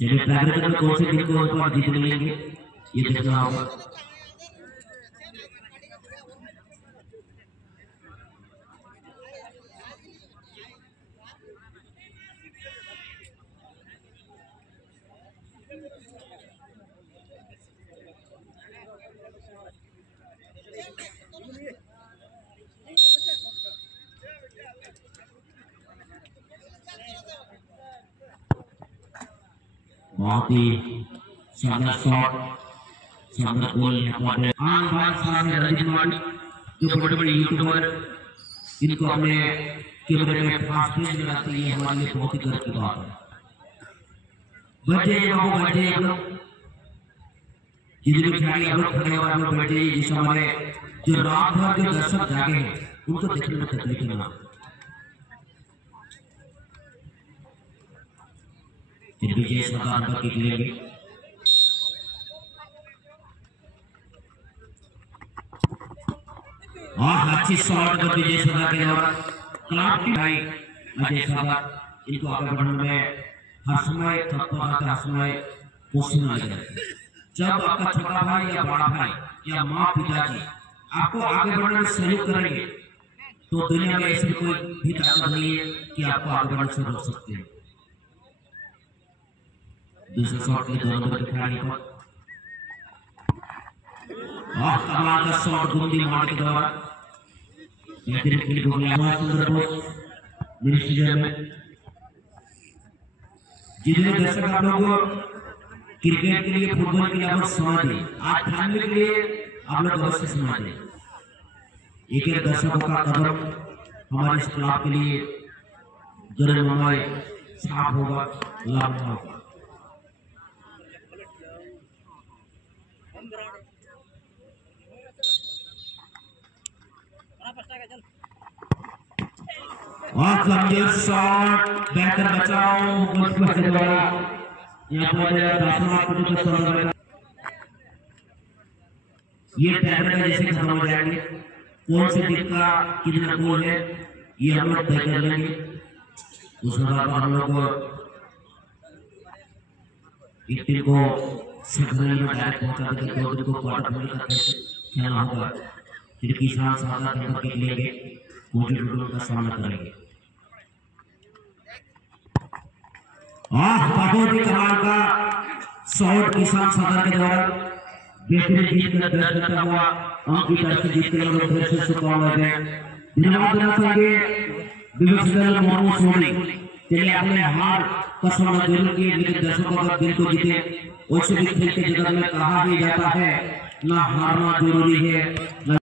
चलिए टाइब्रेकर में कौन से टीम को इस बार जीत मिलेंगे ये देखना होगा। बहुत ही शानदार शॉट, शानदार गोल हमारे भाई साहब हैं रंजीत माली, जो बड़े बड़े यूट्यूबर इनको अपने कैमरे में फास्ट पेज लगाते हैं, हमारे लिए बहुत ही गर्व की बात है। बच्चे हम लोग जितने खिलाड़ी हम लोग खड़े हुए हम लोग बैठे, जिस हमारे जो रात भर जो दर्शक जागे हैं उनको देखने में तकलीफ ना विजय सरदार का किक लेंगे। और अच्छी शॉट कर विजय सरदार के द्वारा क्लास भाई अजय सरदार इनको आगे बढ़ने में हर समय तत्पर रहते, हर समय कोशिश लगे रहते। जब आपका छोटा भाई या बड़ा भाई या माँ पिताजी आपको आगे बढ़ने में सहयोग करेंगे तो दुनिया में ऐसी कोई भी ताकत नहीं है कि आपको आगे बढ़ने से रोक सकते हैं। दूसरे शॉट के दोनों खिलाड़ी पर कमाल का शॉट गुंडी मार के द्वारा बेहतरीन खेल हो गया। सुंदर में जितने दर्शक आप लोग क्रिकेट के लिए फुटबॉल के लिए आप समझ लें, आज फैमिली के लिए आप लोग अवश्य समझ लें। एक एक दर्शकों का कदम हमारे इस क्लब के लिए गर्वमय साफ होगा, लाभ होगा। और कमजोर शॉट, बेहतर बचाव गोलकीपर के द्वारा यहाँ पर ये टाइब्रेकर जैसे खत्म हो जाएंगे। कौन से टीम का कितना गोल है ये हम लोग तय कर लेंगे। उसके बाद हम लोग एक टीम को सेमीफाइनल में डायरेक्ट पहुंचा देंगे, दो टीम को क्वार्टर फाइनल का खेलना होगा। फिर किसान सादा नंबर के लेंगे, कोटी का सामना करेंगे। बहुत ही कमाल का शॉट किसान सादा के द्वारा बेहतरीन जीत का दर्ज करता हुआ अंक की तरफ से जीत के लोग फिर से शुभकामनाएं हो गए। धन्यवाद देना चाहेंगे विवेक मोहम्मद सोनी। चलिए आपने हार का सामना जरूर किए, लेकिन दर्शकों का दिल को जीते। वैसे भी खेल के जगत में कहा भी जाता है ना हारना जरूरी है।